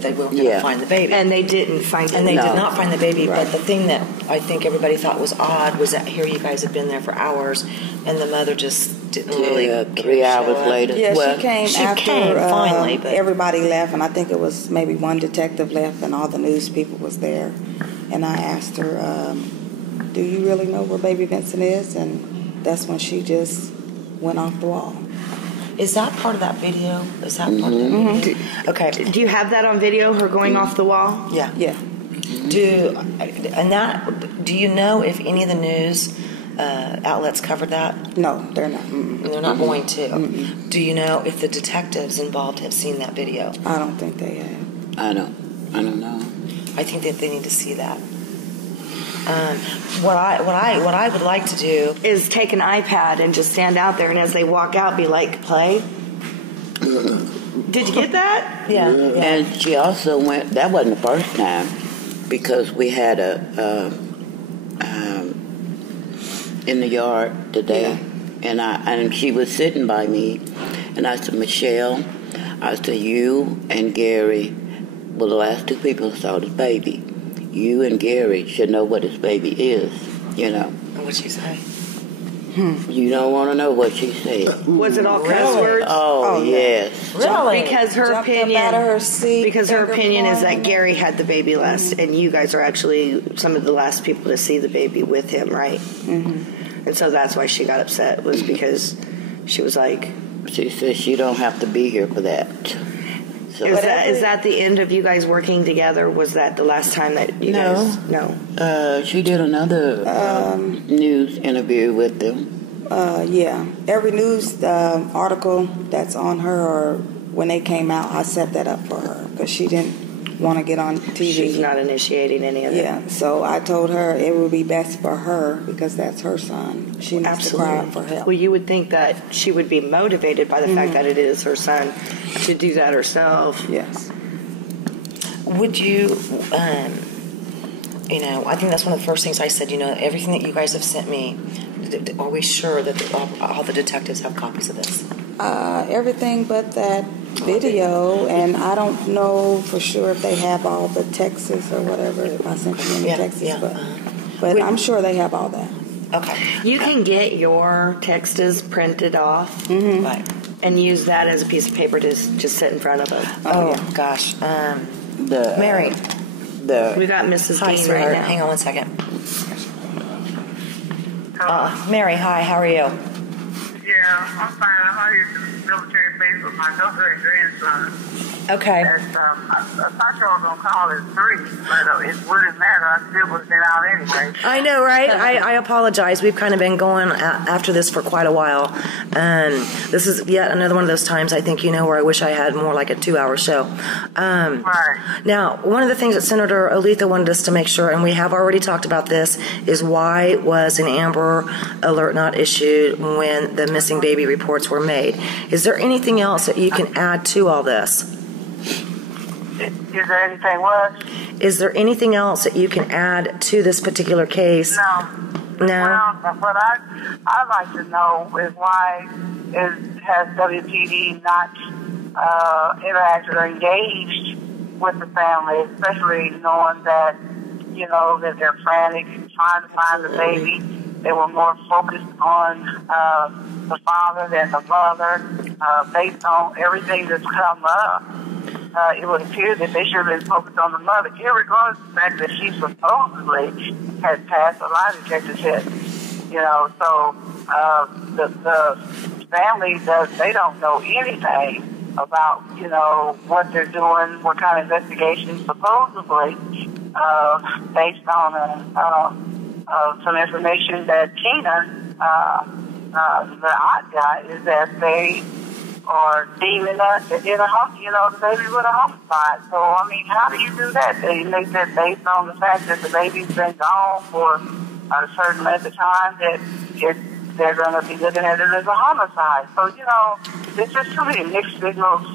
they were going to find the baby. And they didn't find it. And they No. did not find the baby. Right. But the thing that I think everybody thought was odd was that here you guys had been there for hours, and the mother just didn't really. 3 hours later. Yeah, Well, she came after finally, but everybody left, and I think it was maybe one detective left, and all the news people was there. And I asked her, do you really know where baby Vincent is? And that's when she just went off the wall. Is that part of that video? Is that part of that video? Okay. Do you have that on video, her going off the wall? Yeah. Yeah. Do you know if any of the news outlets covered that? No, they're not. They're not going to. Do you know if the detectives involved have seen that video? I don't think they have. I don't know. I think that they need to see that. What I would like to do is take an iPad and just stand out there, and as they walk out, be like, play. Did you get that? Yeah. And she also went. That wasn't the first time, because we had in the yard today, and she was sitting by me, and I said, Michelle, I said, you and Gary were the last two people who saw this baby. You and Gary should know what this baby is, you know. What'd she say? You don't want to know what she said. Was it all cuss words? Oh, yes. Really? Because her Jumped opinion, up out of her seat, because her finger opinion is that pointing. Gary had the baby last, and you guys are actually some of the last people to see the baby with him, right? Mm-hmm. And so that's why she got upset, was because she was like, She said she don't have to be here for that. So is that the end of you guys working together? Was that the last time that you guys? No. She did another news interview with them. Yeah. Every news article that's on her, or when they came out, I set that up for her because she didn't want to get on TV. She's not initiating any of it. Yeah. So I told her it would be best for her because that's her son. She needs to cry out for help. Well, you would think that she would be motivated by the fact that it is her son to do that herself. Yes. Would you, I think that's one of the first things I said, everything that you guys have sent me, are we sure that all the detectives have copies of this? Everything but that video, and I don't know for sure if they have all the texts or whatever, if I sent you any texts, but I'm sure they have all that. Okay. You can get your texts printed off and use that as a piece of paper to just sit in front of them. Gosh. Mary. We got Mrs. Hi, Dean sweetheart. right now. Hang on one second. Mary, hi, how are you? Yeah, I'm fine. I'm out here to military base with my daughter and grandson. Okay. And, I thought y'all were going to call at 3, but it wouldn't matter. I still would have been out anyway. I know, right? I apologize. We've kind of been going after this for quite a while. This is yet another one of those times, I think, where I wish I had more like a 2-hour show. Now, one of the things that Senator Oletha wanted us to make sure, and we have already talked about this, is why was an Amber Alert not issued when the missing baby reports were made? Is there anything else that you can add to all this? Is there anything what? Is there anything else that you can add to this particular case? No. No? Well, what I'd like to know is why has WPD not interacted or engaged with the family, especially knowing that, that they're frantic trying to find the baby. They were more focused on the father than the mother, based on everything that's come up. It would appear that they should have been focused on the mother, irregardless of the fact that she supposedly had passed a lie detector test. So the family they don't know anything about, what they're doing, what kind of investigation, supposedly, based on some information that Keenan, the odd guy, is that they or deeming that they did the baby with a homicide. So, I mean, how do you do that? They make that based on the fact that the baby's been gone for a certain length of time that they're going to be looking at it as a homicide. So, there's just too many mixed signals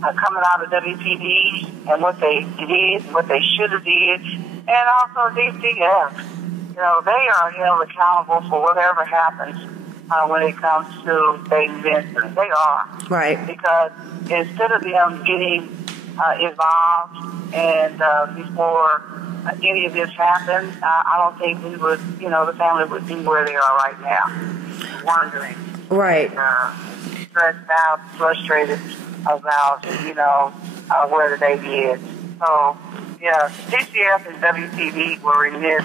coming out of WPD and what they did, what they should have did, and also DCF. They are held accountable for whatever happens when it comes to baby incidents. They are. Right. Because instead of them getting involved and before any of this happened, I don't think we would, the family would be where they are right now. Wondering. Right. Stressed out, frustrated about, where the baby is. So, yeah, DCF and WTV were remiss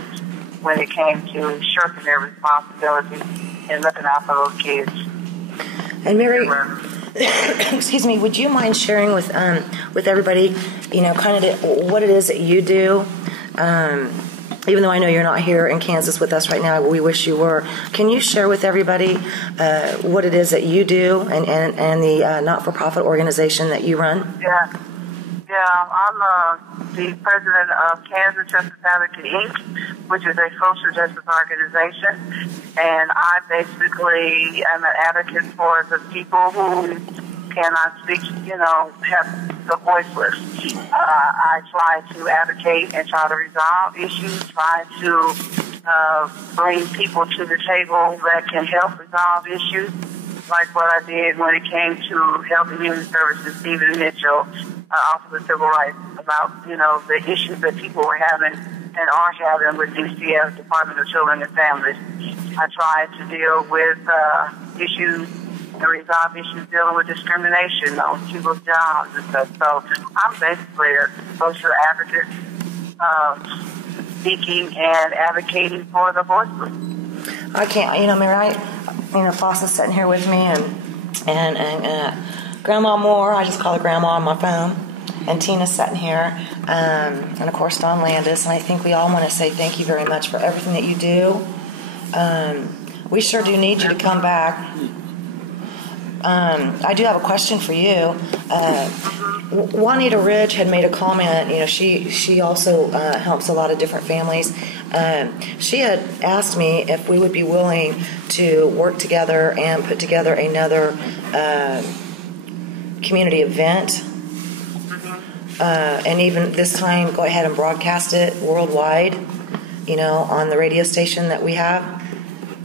when it came to shirking their responsibility and looking out for those kids. And Mary, excuse me, would you mind sharing with everybody, kind of what it is that you do? Even though I know you're not here in Kansas with us right now, we wish you were. Can you share with everybody what it is that you do and the not-for-profit organization that you run? Yeah, I'm the president of Kansas Justice Advocate Inc., which is a social justice organization, and I basically am an advocate for the people who cannot speak, have the voiceless. I try to advocate and try to resolve issues, try to bring people to the table that can help resolve issues, like what I did when it came to Health and Human Services, Stephen Mitchell, Office of Civil Rights, about, the issues that people were having and are having with DCF, Department of Children and Families. I try to deal with issues and resolve issues dealing with discrimination on people's jobs and stuff. So I'm basically a social advocate, speaking and advocating for the voiceless. I can't, Mary, Foster's sitting here with me and Grandma Moore, I just call her Grandma on my phone, and Tina's sitting here, and of course Don Landis, and I think we all want to say thank you very much for everything that you do. We sure do need you to come back. I do have a question for you. Juanita Ridge had made a comment. She also helps a lot of different families. She had asked me if we would be willing to work together and put together another community event, and even this time go ahead and broadcast it worldwide, on the radio station that we have.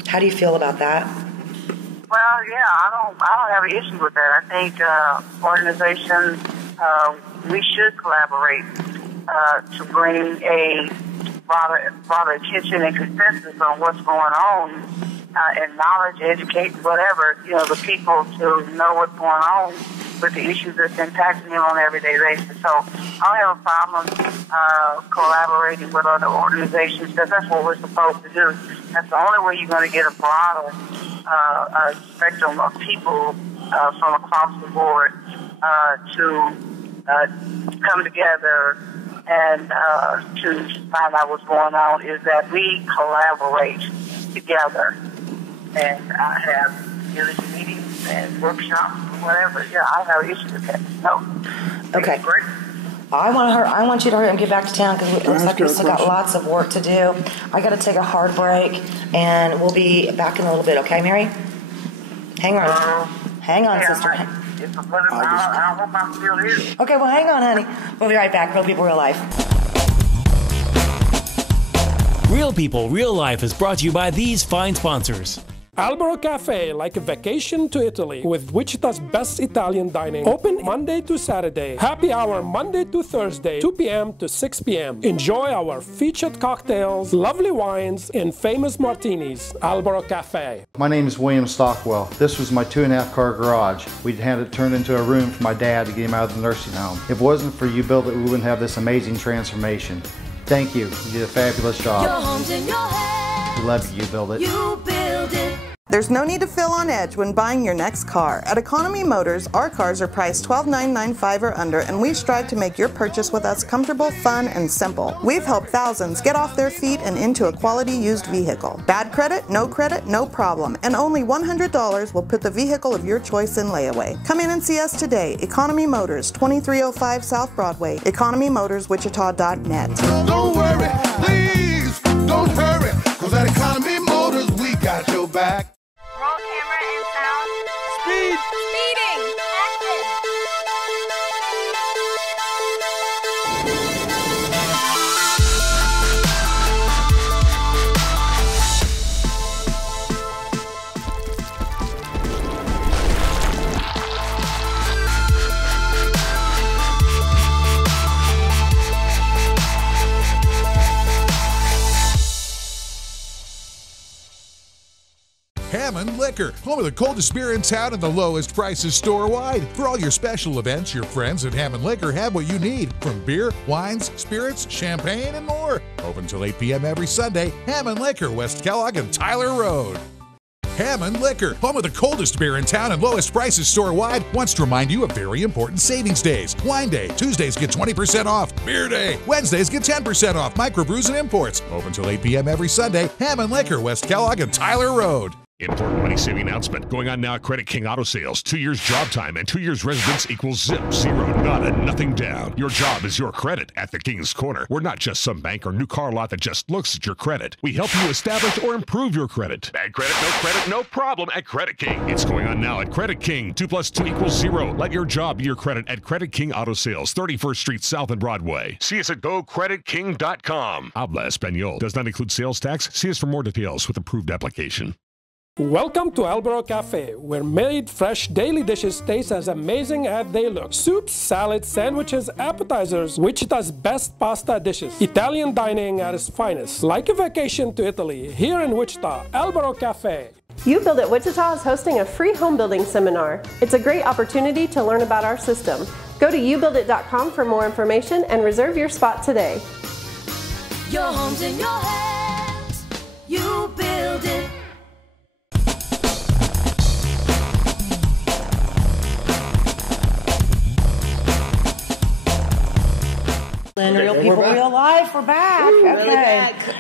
How do you feel about that? Well, yeah, I don't have an issue with that. I think organizations, we should collaborate to bring a broader attention and consensus on what's going on, and knowledge, educate, whatever, the people to know what's going on with the issues that's impacting them on an everyday basis. So I don't have a problem collaborating with other organizations, because that's what we're supposed to do. That's the only way you're going to get a broader spectrum of people from across the board to come together and to find out what's going on, is that we collaborate together and have yearly meetings and workshops or whatever. Yeah, I don't have an issue with that. No. Okay. Great. I want you to hurry and get back to town, because it looks like we've still got lots of work to do. I got to take a hard break, and we'll be back in a little bit. Okay, Mary? Hang on. Hang on, sister. I hope I'm still here. Okay, well, hang on, honey. We'll be right back. Real People, Real Life. Real People, Real Life is brought to you by these fine sponsors. Albero Cafe, like a vacation to Italy, with Wichita's best Italian dining. Open Monday to Saturday. Happy hour Monday to Thursday, 2 p.m. to 6 p.m. Enjoy our featured cocktails, lovely wines, and famous martinis. Albero Cafe. My name is William Stockwell. This was my 2.5-car garage. We'd had it turned into a room for my dad to get him out of the nursing home. If it wasn't for you built it, we wouldn't have this amazing transformation. Thank you. You did a fabulous job. Your home's in your head. We love you. You build it. You build it. There's no need to feel on edge when buying your next car. At Economy Motors, our cars are priced $12,995 or under, and we strive to make your purchase with us comfortable, fun, and simple. We've helped thousands get off their feet and into a quality used vehicle. Bad credit, no problem, and only $100 will put the vehicle of your choice in layaway. Come in and see us today. Economy Motors, 2305 South Broadway, economymotorswichita.net. Don't worry, please, don't hurry, cause at Economy Motors, we got your back. Roll camera and sound. Speed. Speeding. Action. Hammond Liquor, home of the coldest beer in town and the lowest prices store-wide. For all your special events, your friends at Hammond Liquor have what you need, from beer, wines, spirits, champagne, and more. Open till 8 p.m. every Sunday. Hammond Liquor, West Kellogg and Tyler Road. Hammond Liquor, home of the coldest beer in town and lowest prices store-wide, wants to remind you of very important savings days. Wine Day, Tuesdays get 20% off. Beer Day, Wednesdays get 10% off. Microbrews and imports. Open till 8 p.m. every Sunday. Hammond Liquor, West Kellogg and Tyler Road. Important money-saving announcement going on now at Credit King Auto Sales. 2 years job time and 2 years residence equals zip, zero, nada, nothing down. Your job is your credit at the King's Corner. We're not just some bank or new car lot that just looks at your credit. We help you establish or improve your credit. Bad credit, no problem at Credit King. It's going on now at Credit King. 2 + 2 = 0. Let your job be your credit at Credit King Auto Sales, 31st Street South and Broadway. See us at GoCreditKing.com. Habla Espanol. Does not include sales tax. See us for more details with approved application. Welcome to Albero Cafe, where made fresh daily dishes taste as amazing as they look. Soups, salads, sandwiches, appetizers, Wichita's best pasta dishes. Italian dining at its finest. Like a vacation to Italy, here in Wichita, Albero Cafe. You Build It Wichita is hosting a free home building seminar. It's a great opportunity to learn about our system. Go to youbuildit.com for more information and reserve your spot today. Your home's in your hands. You build it. Real people, real life. We're back.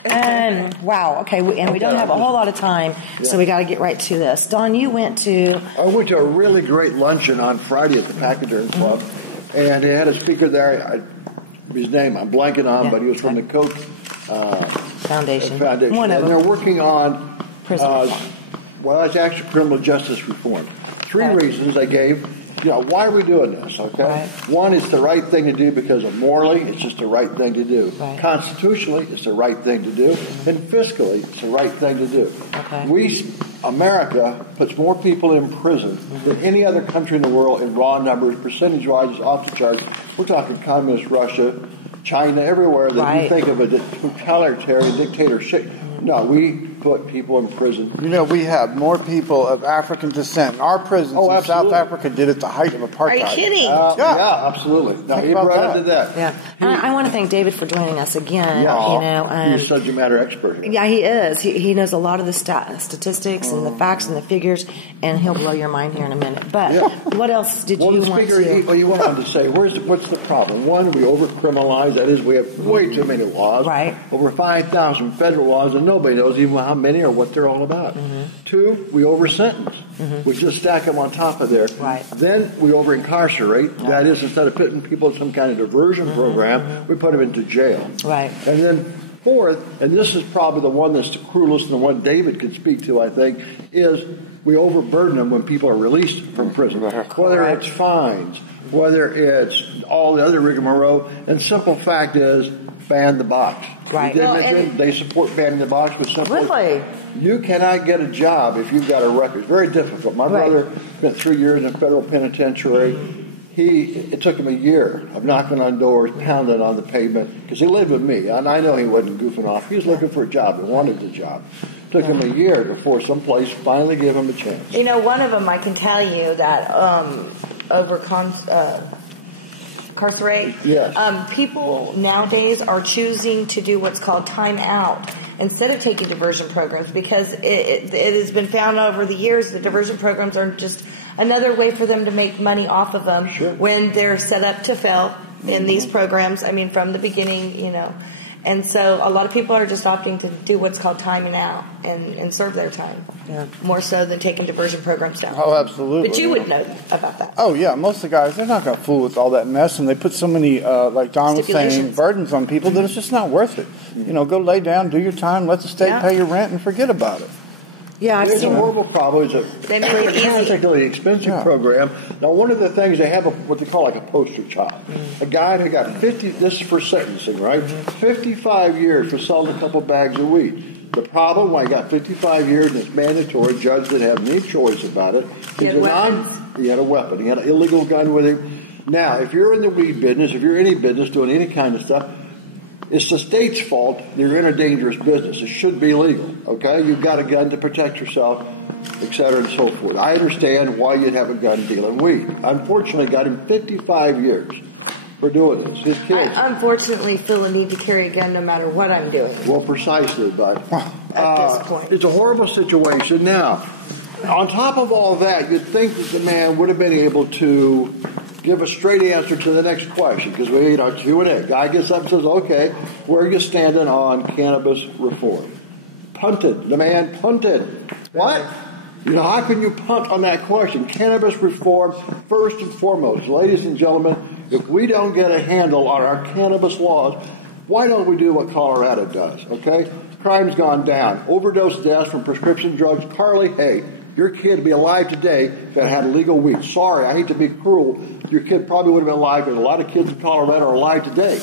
Okay. Wow. Okay. And we don't have a whole lot of time, so we got to get right to this. Don, you went to. I went to a really great luncheon on Friday at the Pachyderm Club, and they had a speaker there. His name I'm blanking on, but he was from the Koch Foundation. One of them. And they're working on it's actually criminal justice reform. Three reasons they gave. Why are we doing this, okay? Right. One, it's the right thing to do because of morally, it's just the right thing to do. Right. Constitutionally, it's the right thing to do. And fiscally, it's the right thing to do. Okay. America puts more people in prison than any other country in the world in raw numbers, percentage-wise, is off the charts. We're talking communist Russia, China, everywhere that you think of a totalitarian dictatorship. No, we put people in prison. We have more people of African descent in our prisons than South Africa did at the height of apartheid. Are you kidding? Yeah, absolutely. No, he brought into that. Yeah. And I want to thank David for joining us again. He's a subject matter expert. Yeah, he is. He knows a lot of the statistics and the facts and the figures, and he'll blow your mind here in a minute. But what else did you want to... Well, you went on to say, what's the problem? One, we over-criminalize. That is, we have way too many laws. Right. Over 5,000 federal laws, and nobody knows even how many or what they're all about. Mm-hmm. Two, we over-sentence. We just stack them on top of there. Right. Then we over-incarcerate. That is, instead of putting people in some kind of diversion program, we put them into jail. Right. And then fourth, and this is probably the one that's the cruelest and the one David could speak to, I think, is we overburden them when people are released from prison. Whether it's fines, whether it's all the other rigmarole, and simple fact is, ban the box. Right. You did mention they support banning the box with simple. Really? You cannot get a job if you've got a record. It's very difficult. My brother spent 3 years in a federal penitentiary. It took him a year of knocking on doors, pounding on the pavement, because he lived with me, and I know he wasn't goofing off. He was looking for a job and wanted the job. It took him a year before someplace finally gave him a chance. One of them I can tell you that incarcerate. Yes. People nowadays are choosing to do what's called time out. instead of taking diversion programs, because it has been found over the years that diversion programs are just another way for them to make money off of them when they're set up to fail in these programs. I mean, from the beginning, you know. And so a lot of people are just opting to do what's called timing out and serve their time. Yeah. More so than taking diversion programs down. Oh, absolutely. But you would know about that. Oh, yeah. Most of the guys, they're not going to fool with all that mess, and they put so many, like Don was saying, burdens on people that it's just not worth it. You know, go lay down, do your time, let the state pay your rent, and forget about it. Yeah, it's a horrible problem. It's a particularly expensive program. Now, one of the things they have what they call like a poster child. A guy who got 50. This is for sentencing, right? 55 years for selling a couple bags of weed. The problem, why he got 55 years and it's mandatory, judge didn't have any choice about it. He had a weapon. He had an illegal gun with him. Now, if you're in the weed business, if you're in any business doing any kind of stuff, it's the state's fault you're in a dangerous business. It should be legal, okay? You've got a gun to protect yourself, et cetera, and so forth. I understand why you'd have a gun dealing weed. Unfortunately, got him 55 years for doing this. His kids. I unfortunately feel a need to carry a gun no matter what I'm doing. Well, precisely, but at this point. It's a horrible situation. Now, on top of all that, you'd think that the man would have been able to give a straight answer to the next question, because we need our Q&A. Guy gets up and says, okay, where are you standing on cannabis reform? Punted. The man punted. What? You know, how can you punt on that question? Cannabis reform, first and foremost. Ladies and gentlemen, if we don't get a handle on our cannabis laws, why don't we do what Colorado does, okay? Crime's gone down. Overdose deaths from prescription drugs. Carly, hey, your kid would be alive today if it had legal weed. Sorry, I hate to be cruel. Your kid probably would have been alive, but a lot of kids in Colorado are alive today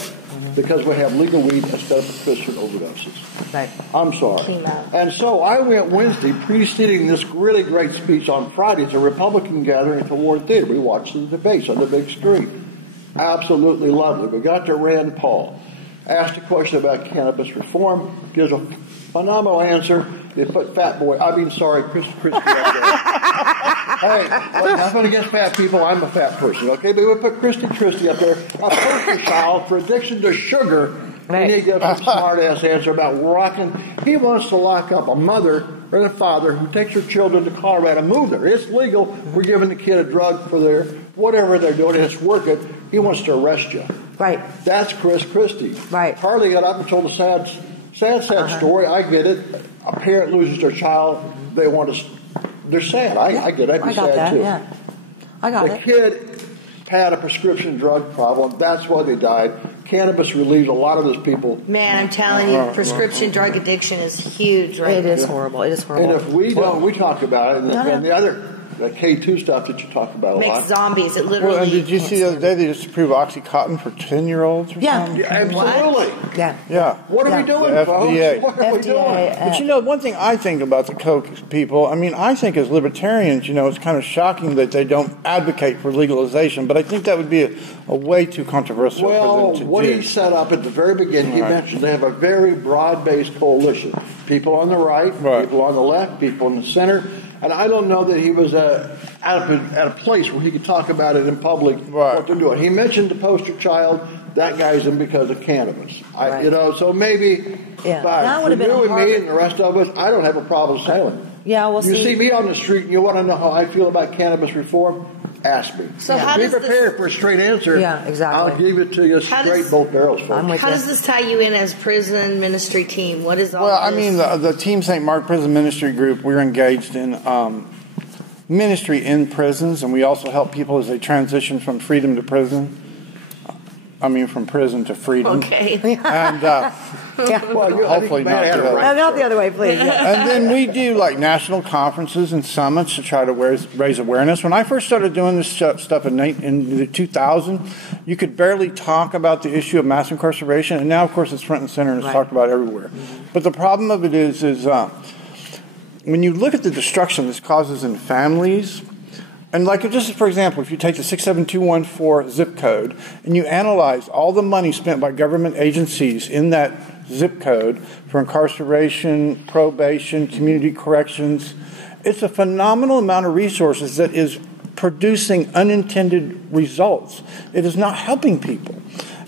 because we have legal weed instead of prescription overdoses. Right. I'm sorry. And so I went Wednesday, preceding this really great speech on Friday. It's a Republican gathering at the Ward Theater. We watched the debates on the big screen. Absolutely lovely. We got to Rand Paul. Asked a question about cannabis reform. Gives a phenomenal answer. They put Christy up there. Hey, nothing against fat people. I'm a fat person, okay? But we put Christy up there. A poster child for addiction to sugar. And he gives a smart-ass answer about rocking. He wants to lock up a mother or a father who takes their children to Colorado and move there. It's legal. We're giving the kid a drug for their whatever they're doing, and it's working. He wants to arrest you. Right. That's Chris Christie. Right. Harley got up and told a sad story. I get it. A parent loses their child. They want to. They're sad. I get it. I'd be sad too. Yeah. I got the kid had a prescription drug problem. That's why they died. Cannabis relieves a lot of those people. Man, I'm telling you, prescription drug addiction is huge right now. It is horrible. It is horrible. And if we don't, we talk about it. And the other, the K2 stuff that you talk about a lot. Makes zombies. It literally. Well, and did you see the other day they just approved OxyContin for 10-year-olds or something? Yeah, absolutely. Yeah. What are we doing, the folks? FDA. What are we doing? But you know, one thing I think about the Coke people, I mean, I think as libertarians, you know, it's kind of shocking that they don't advocate for legalization, but I think that would be a way too controversial for them to do. What he set up at the very beginning, he mentioned they have a very broad-based coalition. People on the right, people on the left, people in the center. And I don't know that he was at a place where he could talk about it in public, what they're doing. He mentioned the poster child. That guy's in because of cannabis. You know, so maybe that would have been you and me and the rest of us, I don't have a problem selling. Yeah, well, you see me on the street and you want to know how I feel about cannabis reform? Ask me. So how be does prepared for a straight answer. Yeah, exactly. I'll give it to you straight, both barrels. Folks. How does this tie you in as prison ministry team? What is all Well, I this? mean, the Team St. Mark Prison Ministry Group, we're engaged in ministry in prisons, and we also help people as they transition from freedom to prison. I mean, from prison to freedom. Okay. And hopefully not the other way, please. Yeah. And then we do like national conferences and summits to try to raise awareness. When I first started doing this stuff in 2000, you could barely talk about the issue of mass incarceration, and now, of course, it's front and center and it's talked about everywhere. But the problem of it is when you look at the destruction this causes in families. And like just for example, if you take the 67214 zip code and you analyze all the money spent by government agencies in that zip code for incarceration, probation, community corrections, it's a phenomenal amount of resources that is producing unintended results. It is not helping people.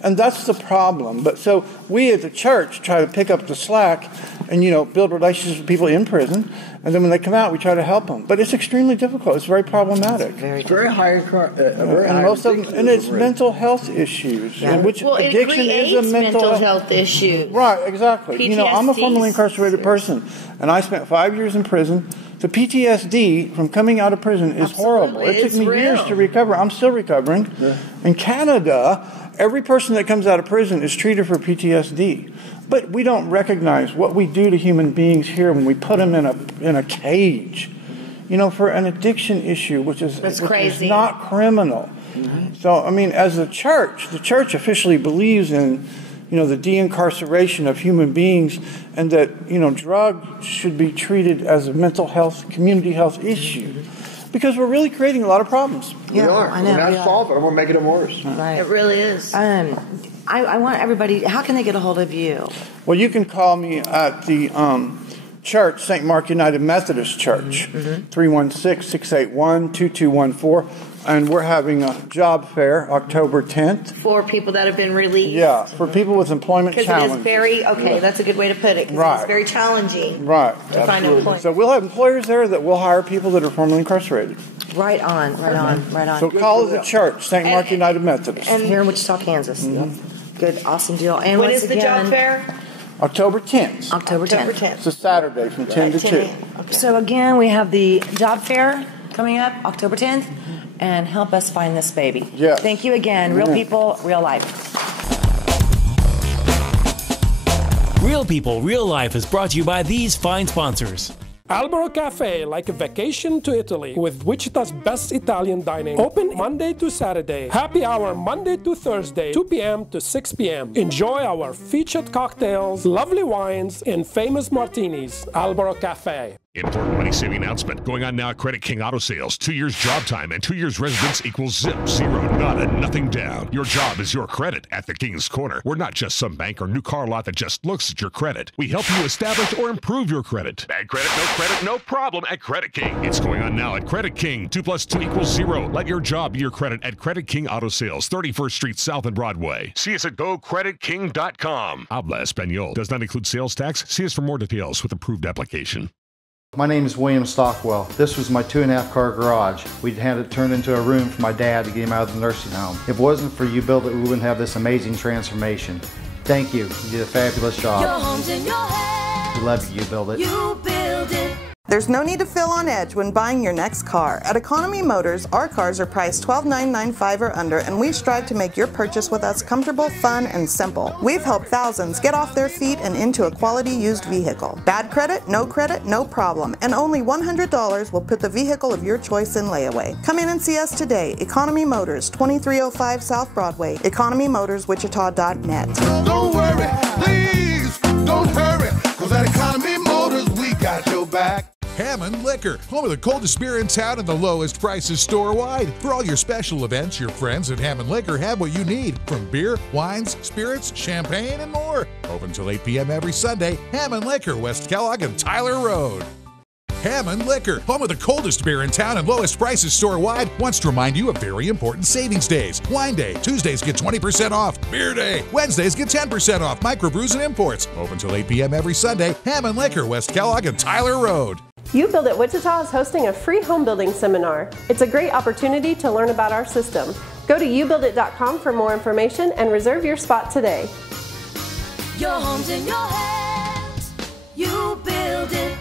And that's the problem. But so we as a church try to pick up the slack and, build relationships with people in prison. And then when they come out, we try to help them. But it's extremely difficult. It's very problematic. It's very high. And most of them, and it's mental health issues. Yeah. Which Well, addiction it is a creates mental health issue. Right, exactly. I'm a formerly incarcerated person, and I spent 5 years in prison. The PTSD from coming out of prison is horrible. It took me years to recover. I'm still recovering. Yeah. In Canada, every person that comes out of prison is treated for PTSD. But we don't recognize what we do to human beings here when we put them in a cage, for an addiction issue, which is not criminal. Mm-hmm. So, as a church, the church officially believes in the de-incarceration of human beings, and that, drugs should be treated as a mental health, community health issue. Because we're really creating a lot of problems. Yeah, we are. I know. We're not solving it. We're making it worse. Right. It really is. I want everybody, how can they get a hold of you? Well, you can call me at the church, St. Mark United Methodist Church, 316-681-2214. And we're having a job fair October 10th. For people that have been released? Yeah, for people with employment challenges. Because it is very, that's a good way to put it. Because it's very challenging to find employment. So we'll have employers there that will hire people that are formerly incarcerated. Right on. So call the church, St. Mark United Methodist. And here in Wichita, Kansas. Good, awesome deal. And when is the job fair? October 10th. October 10th. It's a Saturday from 10 to 2. Okay. So again, we have the job fair coming up October 10th. And help us find this baby. Yes. Thank you again. Real people, real life. Real People, Real Life is brought to you by these fine sponsors. Albero Cafe, like a vacation to Italy, with Wichita's best Italian dining. Open Monday to Saturday. Happy hour Monday to Thursday, 2 p.m. to 6 p.m. Enjoy our featured cocktails, lovely wines, and famous martinis. Albero Cafe. Important money-saving announcement going on now at Credit King Auto Sales. 2 years job time and 2 years residence equals zip, zero, nada, nothing down. Your job is your credit at the King's Corner. We're not just some bank or new car lot that just looks at your credit. We help you establish or improve your credit. Bad credit, no problem at Credit King. It's going on now at Credit King. 2 + 2 = 0. Let your job be your credit at Credit King Auto Sales, 31st Street South and Broadway. See us at GoCreditKing.com. Habla Espanol. Does not include sales tax. See us for more details with approved application. My name is William Stockwell. This was my 2.5 car garage. We'd had it turned into a room for my dad to get him out of the nursing home. If it wasn't for You Build It, we wouldn't have this amazing transformation. Thank you. You did a fabulous job. Your home's in your hands. We love you, You Build It. You build it. There's no need to feel on edge when buying your next car. At Economy Motors, our cars are priced $12,995 or under, and we strive to make your purchase with us comfortable, fun, and simple. We've helped thousands get off their feet and into a quality used vehicle. Bad credit, no problem, and only $100 will put the vehicle of your choice in layaway. Come in and see us today. Economy Motors, 2305 South Broadway, economymotorswichita.net. Don't worry, please, don't hurry, cause at Economy Motors, we got your back. Hammond Liquor, home of the coldest beer in town and the lowest prices store-wide. For all your special events, your friends at Hammond Liquor have what you need, from beer, wines, spirits, champagne, and more. Open till 8 p.m. every Sunday. Hammond Liquor, West Kellogg and Tyler Road. Hammond Liquor, home of the coldest beer in town and lowest prices store-wide, wants to remind you of very important savings days. Wine Day, Tuesdays get 20% off. Beer Day, Wednesdays get 10% off. Microbrews and imports. Open till 8 p.m. every Sunday. Hammond Liquor, West Kellogg and Tyler Road. You Build It Wichita is hosting a free home building seminar. It's a great opportunity to learn about our system. Go to youbuildit.com for more information and reserve your spot today. Your home's in your hands. You build it.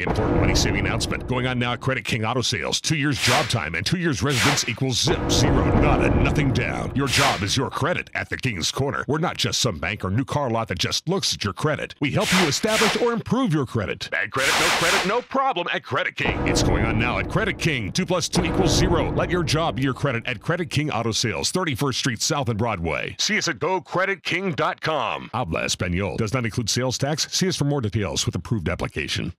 Important money-saving announcement going on now at Credit King Auto Sales. 2 years job time and 2 years residence equals zip, zero, nada, nothing down. Your job is your credit at the King's Corner. We're not just some bank or new car lot that just looks at your credit. We help you establish or improve your credit. Bad credit, no problem at Credit King. It's going on now at Credit King. 2 + 2 = 0. Let your job be your credit at Credit King Auto Sales, 31st Street South and Broadway. See us at GoCreditKing.com. Habla Espanol. Does not include sales tax. See us for more details with approved application.